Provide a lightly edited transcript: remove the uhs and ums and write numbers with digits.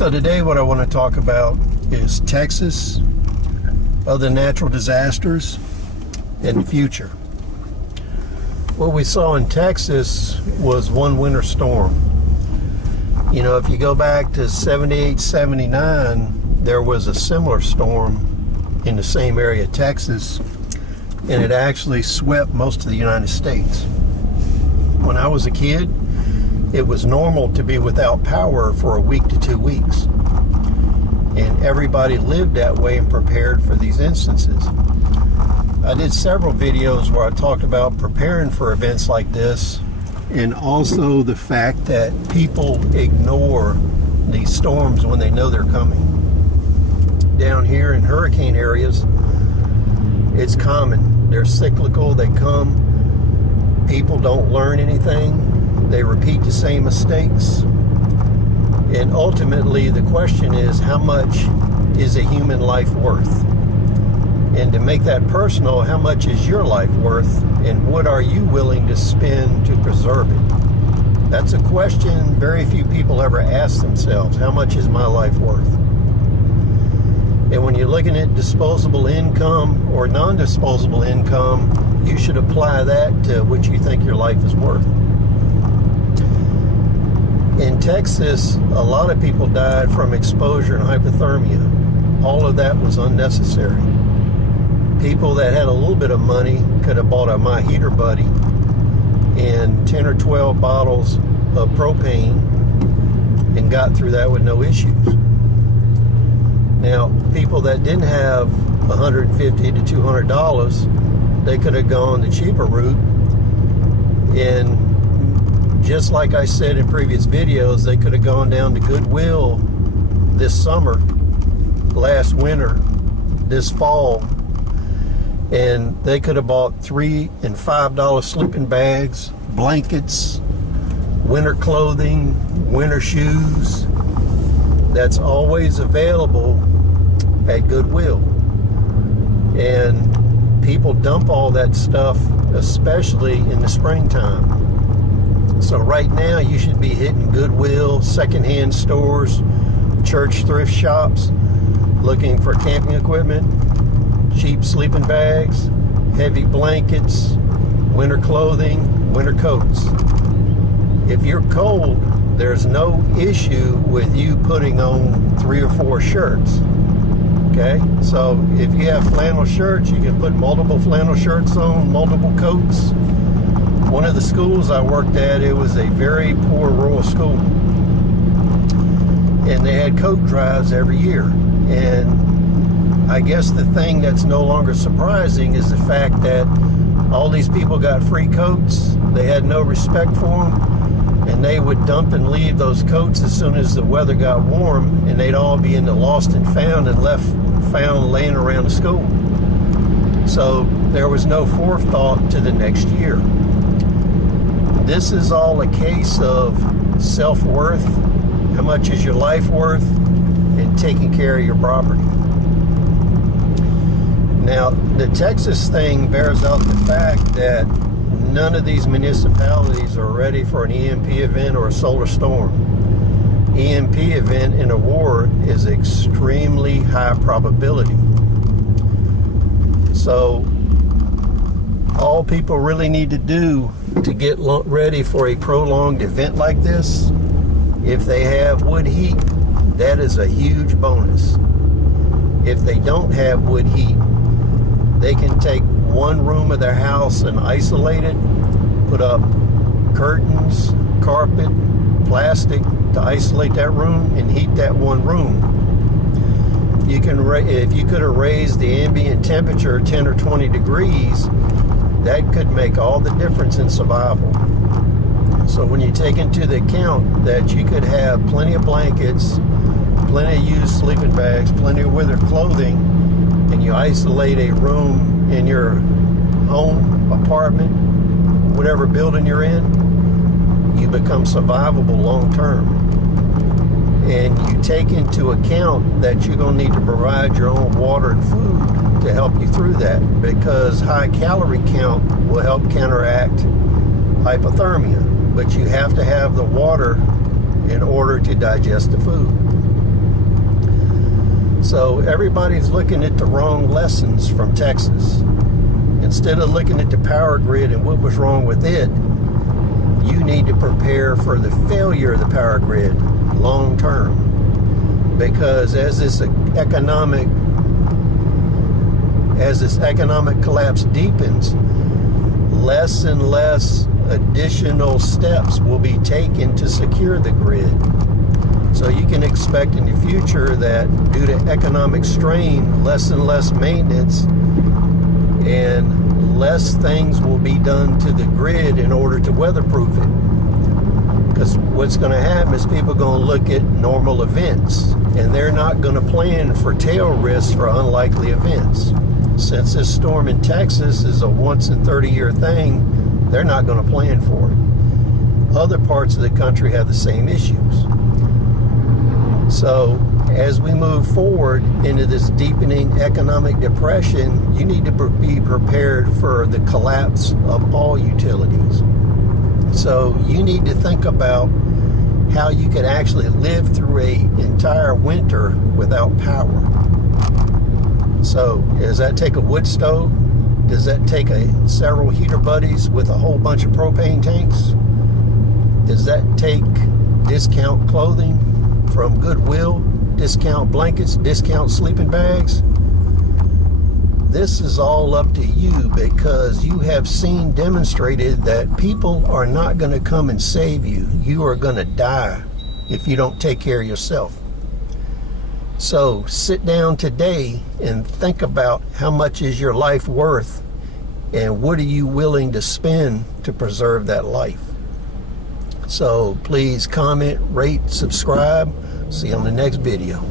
So today what I want to talk about is Texas, other natural disasters, and the future. What we saw in Texas was one winter storm. You know, if you go back to 78, 79, there was a similar storm in the same area of Texas, and it actually swept most of the United States. When I was a kid, it was normal to be without power for a week to 2 weeks. And everybody lived that way and prepared for these instances. I did several videos where I talked about preparing for events like this, and also the fact that people ignore these storms when they know they're coming. Down here in hurricane areas, it's common. They're cyclical, they come. People don't learn anything. They repeat the same mistakes. And ultimately, the question is, how much is a human life worth? And to make that personal, how much is your life worth? And what are you willing to spend to preserve it? That's a question very few people ever ask themselves. How much is my life worth? And when you're looking at disposable income or non-disposable income, you should apply that to what you think your life is worth. In Texas, a lot of people died from exposure and hypothermia. All of that was unnecessary. People that had a little bit of money could have bought a My Heater Buddy and 10 or 12 bottles of propane and got through that with no issues. Now, people that didn't have $150 to $200, they could have gone the cheaper route, and just like I said in previous videos, they could have gone down to Goodwill this summer, last winter, this fall, and they could have bought $3 and $5 sleeping bags, blankets, winter clothing, winter shoes. That's always available at Goodwill. And people dump all that stuff, especially in the springtime. So right now you should be hitting Goodwill, secondhand stores, church thrift shops, looking for camping equipment, cheap sleeping bags, heavy blankets, winter clothing, winter coats. If you're cold, there's no issue with you putting on 3 or 4 shirts. Okay, so if you have flannel shirts, you can put multiple flannel shirts on, multiple coats. One of the schools I worked at, it was a very poor rural school, and they had coat drives every year. And I guess the thing that's no longer surprising is the fact that all these people got free coats. They had no respect for them, and they would dump and leave those coats as soon as the weather got warm, and they'd all be in the lost and found laying around the school. So there was no forethought to the next year. This is all a case of self-worth, how much is your life worth, and taking care of your property. Now, the Texas thing bears out the fact that none of these municipalities are ready for an EMP event or a solar storm. EMP event in a war is extremely high probability. So all people really need to do to get ready for a prolonged event like this, if they have wood heat, that is a huge bonus. If they don't have wood heat, they can take one room of their house and isolate it, put up curtains, carpet, plastic to isolate that room and heat that one room. You can, if you could have raised the ambient temperature 10 or 20 degrees, that could make all the difference in survival. So when you take into the account that you could have plenty of blankets, plenty of used sleeping bags, plenty of winter clothing, and you isolate a room in your home, apartment, whatever building you're in, you become survivable long term. And you take into account that you're going to need to provide your own water and food to help you through that, because high calorie count will help counteract hypothermia, but you have to have the water in order to digest the food. So everybody's looking at the wrong lessons from Texas. Instead of looking at the power grid and what was wrong with it, you need to prepare for the failure of the power grid long term. Because as this economic collapse deepens, less and less additional steps will be taken to secure the grid. So you can expect in the future that due to economic strain, less and less maintenance and less things will be done to the grid in order to weatherproof it. Because what's going to happen is people are going to look at normal events and they're not going to plan for tail risks for unlikely events. Since this storm in Texas is a once in 30-year thing, they're not going to plan for it. Other parts of the country have the same issues. So as we move forward into this deepening economic depression, you need to be prepared for the collapse of all utilities. So you need to think about how you could actually live through an entire winter without power. So does that take a wood stove? Does that take several heater buddies with a whole bunch of propane tanks? Does that take discount clothing from Goodwill, discount blankets, discount sleeping bags? This is all up to you, because you have seen demonstrated that people are not going to come and save you. You are going to die if you don't take care of yourself. So sit down today and think about how much is your life worth and what are you willing to spend to preserve that life. So please comment, rate, subscribe. See you on the next video.